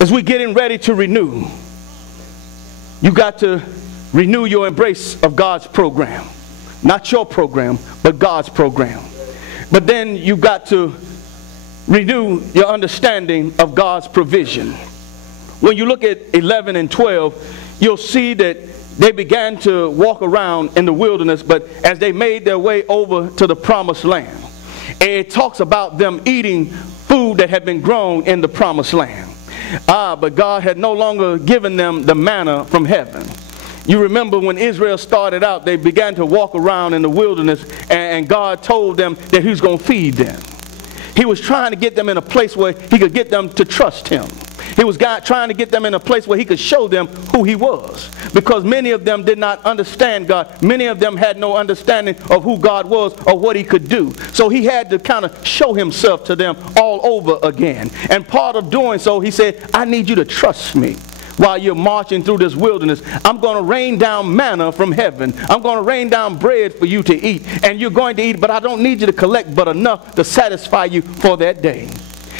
as we're getting ready to renew, you got to renew your embrace of God's program. Not your program, but God's program. But then you got to renew your understanding of God's provision. When you look at 11 and 12, you'll see that they began to walk around in the wilderness, but as they made their way over to the promised land, it talks about them eating food that had been grown in the promised land. But God had no longer given them the manna from heaven. You remember when Israel started out, they began to walk around in the wilderness, and God told them that he was going to feed them. He was trying to get them in a place where he could get them to trust him. He was trying to get them in a place where he could show them who he was. Because many of them did not understand God. Many of them had no understanding of who God was or what he could do. So he had to kind of show himself to them all over again. And part of doing so, he said, I need you to trust me. While you're marching through this wilderness, I'm going to rain down manna from heaven. I'm going to rain down bread for you to eat. And you're going to eat, but I don't need you to collect but enough to satisfy you for that day.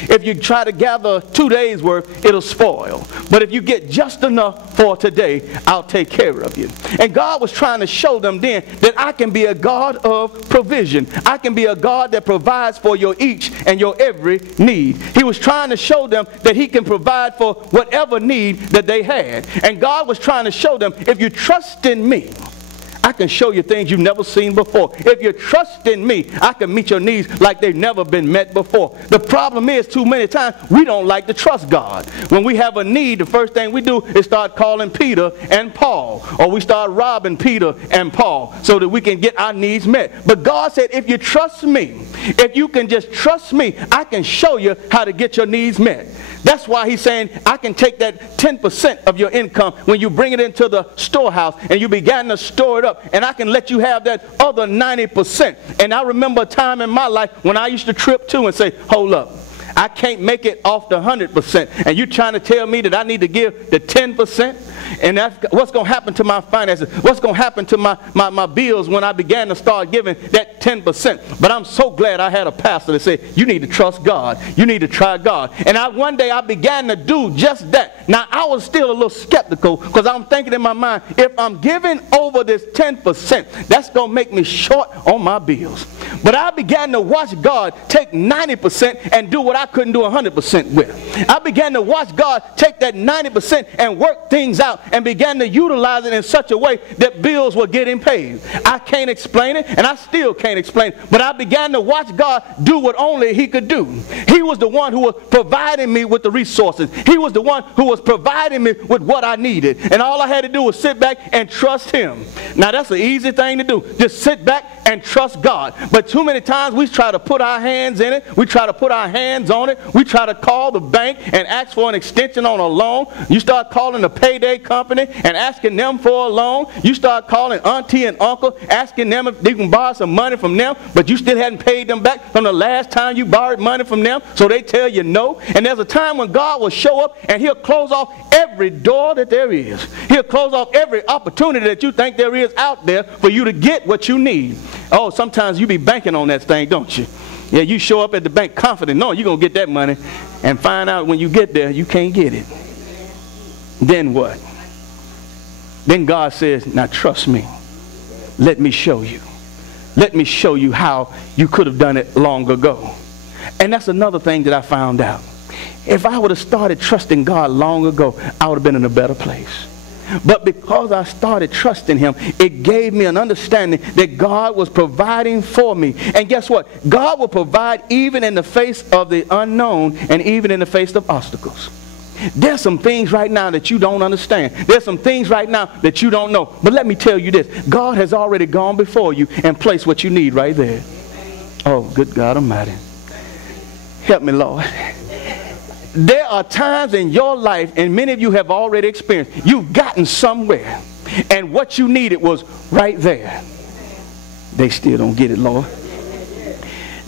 If you try to gather 2 days worth, it'll spoil. But if you get just enough for today, I'll take care of you. And God was trying to show them then that I can be a God of provision. I can be a God that provides for your each and your every need. He was trying to show them that he can provide for whatever need that they had. And God was trying to show them, if you trust in me, I can show you things you've never seen before. If you trust in me, I can meet your needs like they've never been met before. The problem is, too many times, we don't like to trust God. When we have a need, the first thing we do is start calling Peter and Paul. Or we start robbing Peter and Paul so that we can get our needs met. But God said, if you trust me, if you can just trust me, I can show you how to get your needs met. That's why he's saying, I can take that 10% of your income when you bring it into the storehouse and you began to store it up, and I can let you have that other 90%. And I remember a time in my life when I used to trip too and say, hold up, I can't make it off the 100%. And you're trying to tell me that I need to give the 10%? And that's what's going to happen to my finances. What's going to happen to my bills when I began to start giving that 10%. But I'm so glad I had a pastor that said, you need to trust God. You need to try God. And one day I began to do just that. Now, I was still a little skeptical because I'm thinking in my mind, if I'm giving over this 10%, that's going to make me short on my bills. But I began to watch God take 90% and do what I couldn't do 100% with. I began to watch God take that 90% and work things out and began to utilize it in such a way that bills were getting paid. I can't explain it, and I still can't explain it, but I began to watch God do what only he could do. He was the one who was providing me with the resources. He was the one who was providing me with what I needed, and all I had to do was sit back and trust him. Now, that's an easy thing to do. Just sit back and trust God. But too many times we try to put our hands in it. We try to put our hands on it. We try to call the bank and ask for an extension on a loan. You start calling the payday company and asking them for a loan. You start calling auntie and uncle, asking them if they can borrow some money from them, but you still hadn't paid them back from the last time you borrowed money from them, so they tell you no. And there's a time when God will show up and he'll close off every door that there is. He'll close off every opportunity that you think there is out there for you to get what you need. Oh, sometimes you be banking on that thing, don't you? Yeah, you show up at the bank confident, no, you're going to get that money, and find out when you get there, you can't get it. Then what? Then God says, now trust me. Let me show you. Let me show you how you could have done it long ago. And that's another thing that I found out. If I would have started trusting God long ago, I would have been in a better place. But because I started trusting him, it gave me an understanding that God was providing for me. And guess what? God will provide even in the face of the unknown and even in the face of obstacles. There's some things right now that you don't understand. There's some things right now that you don't know. But let me tell you this. God has already gone before you and placed what you need right there. Oh, good God Almighty. Help me, Lord. There are times in your life, and many of you have already experienced, you've gotten somewhere, and what you needed was right there. They still don't get it, Lord.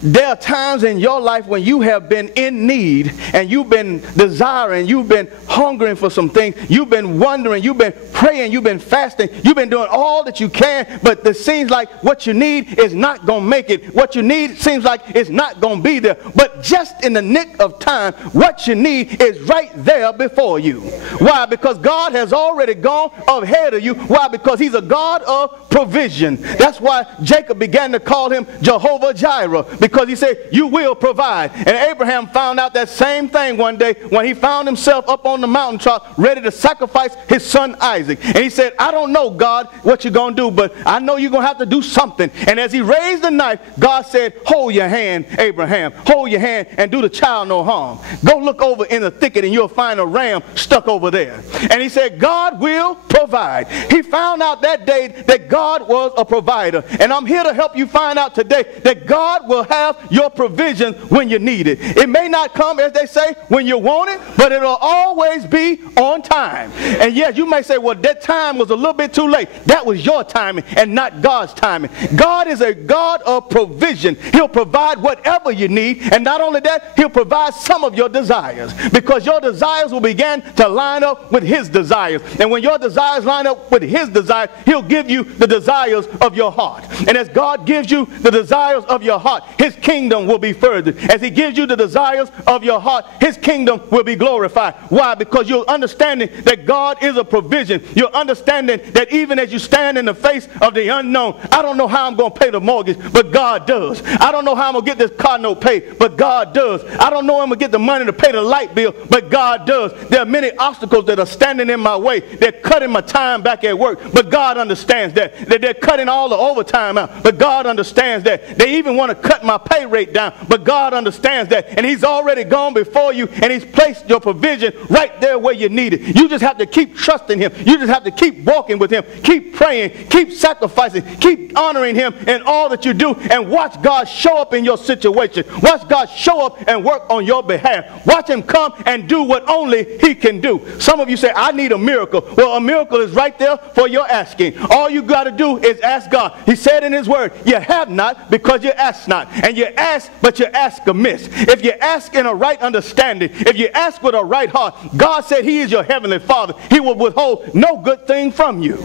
There are times in your life when you have been in need and you've been desiring, you've been hungering for some things, you've been wondering, you've been praying, you've been fasting, you've been doing all that you can, but it seems like what you need is not going to make it. What you need seems like it's not going to be there. But just in the nick of time, what you need is right there before you. Why? Because God has already gone ahead of you. Why? Because he's a God of provision. That's why Jacob began to call him Jehovah Jireh, because he said, you will provide. And Abraham found out that same thing one day when he found himself up on the mountaintop ready to sacrifice his son Isaac. And he said, I don't know, God, what you're going to do, but I know you're going to have to do something. And as he raised the knife, God said, hold your hand, Abraham. Hold your hand and do the child no harm. Go look over in the thicket and you'll find a ram stuck over there. And he said, God will provide. He found out that day that God was a provider. And I'm here to help you find out today that God will have your provision when you need it. It may not come, as they say, when you want it, but it'll always be on time. And yes, you may say, well, that time was a little bit too late. That was your timing and not God's timing. God is a God of provision. He'll provide whatever you need, and not only that, he'll provide some of your desires, because your desires will begin to line up with his desires. And when your desires line up with his desires, he'll give you the desires of your heart. And as God gives you the desires of your heart, his kingdom will be furthered. As he gives you the desires of your heart, his kingdom will be glorified. Why? Because you're understanding that God is a provision. You're understanding that even as you stand in the face of the unknown, I don't know how I'm going to pay the mortgage, but God does. I don't know how I'm going to get this car note paid, but God does. I don't know how I'm going to get the money to pay the light bill, but God does. There are many obstacles that are standing in my way. They're cutting my time back at work, but God understands that. They're cutting all the overtime out, but God understands that. They even want to cut my pay rate down, but God understands that. And he's already gone before you, and he's placed your provision right there where you need it. You just have to keep trusting him. You just have to keep walking with him. Keep praying. Keep sacrificing. Keep honoring him in all that you do, and watch God show up in your situation. Watch God show up and work on your behalf. Watch him come and do what only he can do. Some of you say, I need a miracle. Well, a miracle is right there for your asking. All you got to do is ask God. He said in his word, you have not because you ask not. And you ask, but you ask amiss. If you ask in a right understanding, if you ask with a right heart, God said he is your heavenly Father. He will withhold no good thing from you.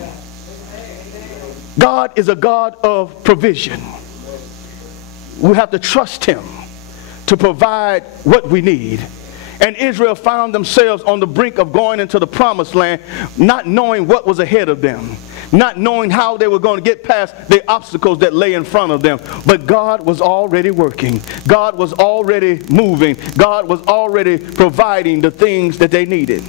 God is a God of provision. We have to trust him to provide what we need. And Israel found themselves on the brink of going into the promised land, not knowing what was ahead of them, not knowing how they were going to get past the obstacles that lay in front of them. But God was already working. God was already moving. God was already providing the things that they needed.